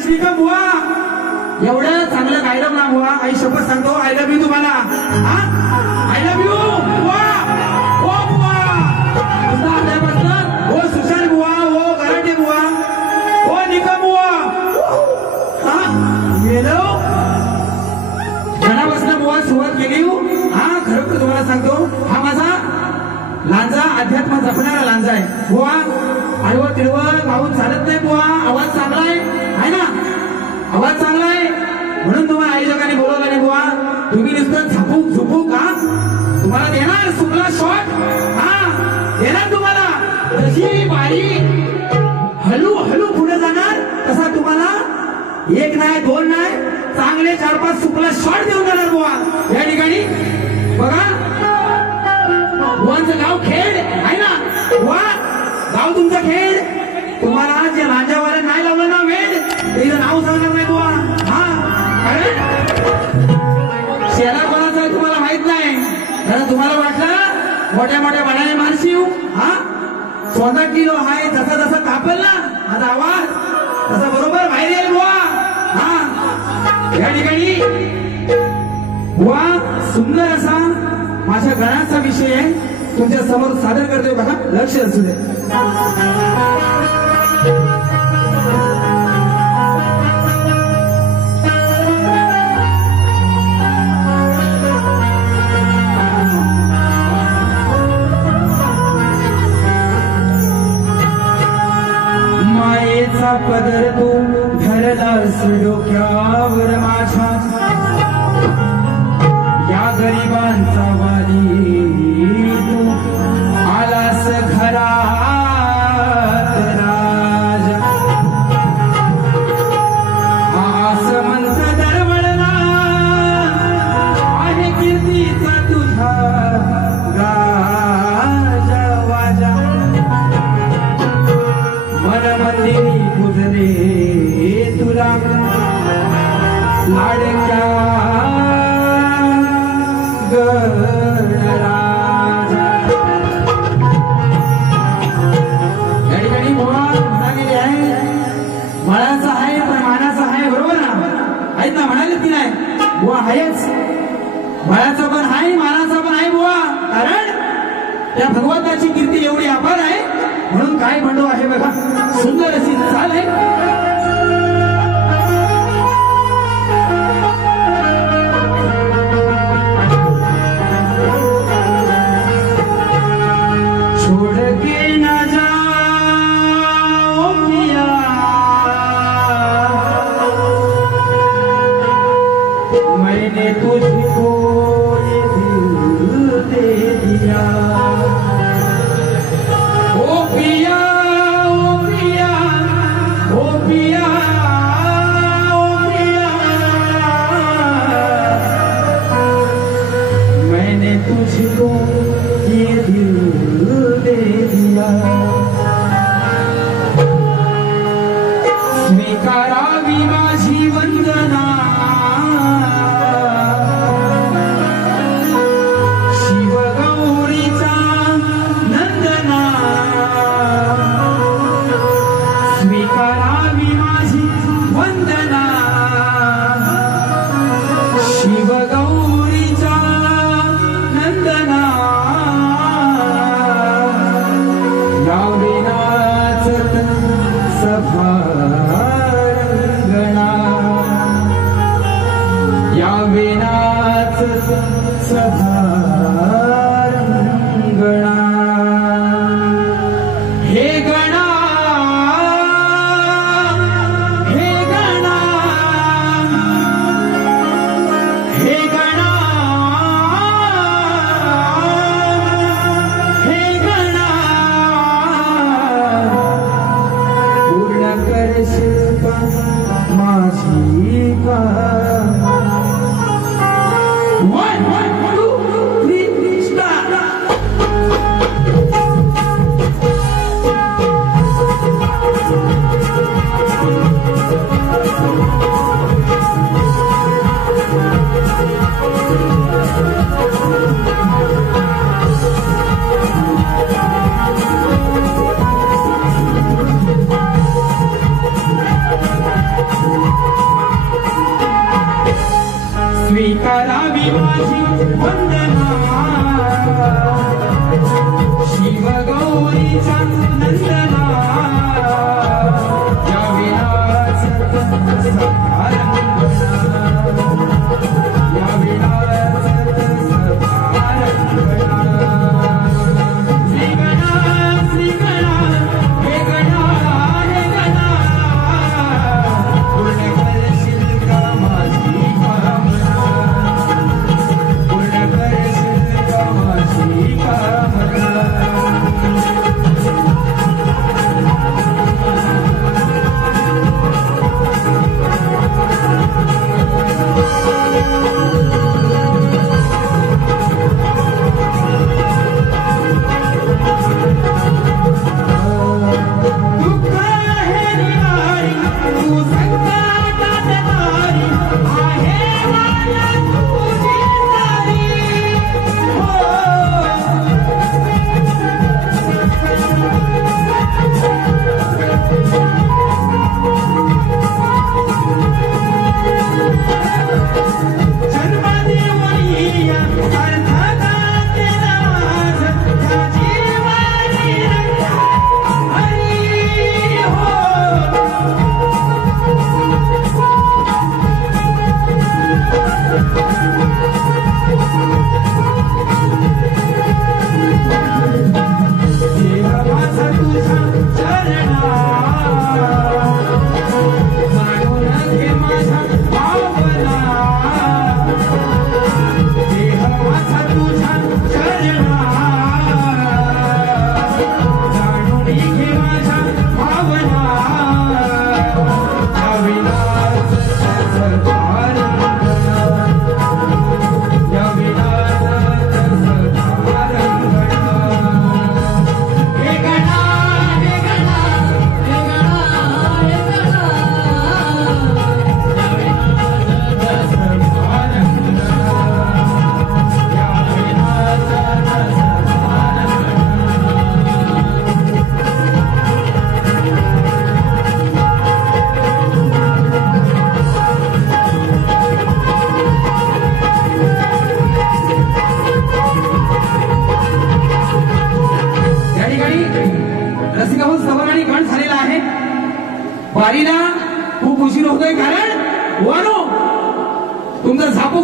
श्रीका बुवा एवढं चांगलं गायलं ना बुवा, आई शपथ सांगतो आय लव्ह यू तुम्हाला. आय लव्ह यू बुवा. ओ बुवा ओ सुशांत बुवा, ओ गराटे बुवा, ओ निकम बुवा. गेलो घरापासून बुवा सुरुवात केली. खरोखर तुम्हाला सांगतो हा माझा लांजा अध्यात्म जपणारा लांजा आहे बुवा. आडवं तिळवं गाऊन चालत नाही बुवा. आवाज चांगला आहे ना, आवाज चांगला आहे म्हणून तुम्हाला आई लोकांनी बोलवलं नाही बुवा. तुम्ही नुसतं झपूक झुपूक तुम्हाला देणार सुकला शॉट देणार तुम्हाला. जशी बाई हलू हलू पुढे जाणार तसा तुम्हाला एक नाही दोन नाही चांगले 4-5 सुकला शॉट देऊन जाणार बुवा. या ठिकाणी बघा बुवांचं गाव खेड आहे ना बुवा. गाव तुमचं खेड. तुम्हाला जे लांजावाला नाही लावलं ना वेळ त्याचं नाव सांगणार नाही बुवा. कारण शेला कोणाचं आहे तुम्हाला माहित नाही. कारण तुम्हाला वाटलं मोठ्या मोठ्या बाळाने मारशीव 14 किलो आहे. जसा जसा कापेल ना माझा आवाज तसा बरोबर बाहेर येईल बुवा. या ठिकाणी बुवा सुंदर असा माझ्या गणाचा विषय आहे तुमच्या समोर सादर करतोय बघा. लक्ष असू दे. मायेचा पदर तू धरलास डोक्यावर माझ्या. या गरिबांचा वाली तू आलास घरात राजा. आसमंत दरवळला आहे कीर्तीचा तुझा गाजा वाजा. मन मंदिरी पुजले तुला लाडक्या गणराजा. या ठिकाणी बुवा म्हणालेली आहे मळाचा आहे पण मानाचा आहे. बरोबर ना आहेत ना म्हणाले की नाही बुवा. आहेच मळाचा पण आहे मानाचा पण आहे बुवा. कारण त्या भगवंताची कीर्ती एवढी अपार आहे म्हणून काय म्हणतो आहे बघा. सुंदर अशी चाल आहे. छोड़ के न जाओ पिया मैंने तुझको ये दिल दे दिया. ओ पिया ओ पिया ओ पिया ओ पिया मैंने तुझको ये दिल दे दिया. स्वीकारावी माझी वंदना शिवगौरीचा नंदना. स्वीकारावी माझी वंदना शिवगौरीचा नंदना. याविनाच सभारंगणा याविनाच सभारंगणा. हे गणा हे गणा हे गणा हे गणा पूर्ण करशील माझी का. 1 2 करावी माझी वंदना शिव गौरीचा नंदना या विलास सभार या विलास सभार श्री गणा हे गणा हे गणा पूर्ण करशील का माझी कामना पूर्ण करशील का माझी कामना वारीला खूप उशीर होतोय कारण वानो तुमचा झापू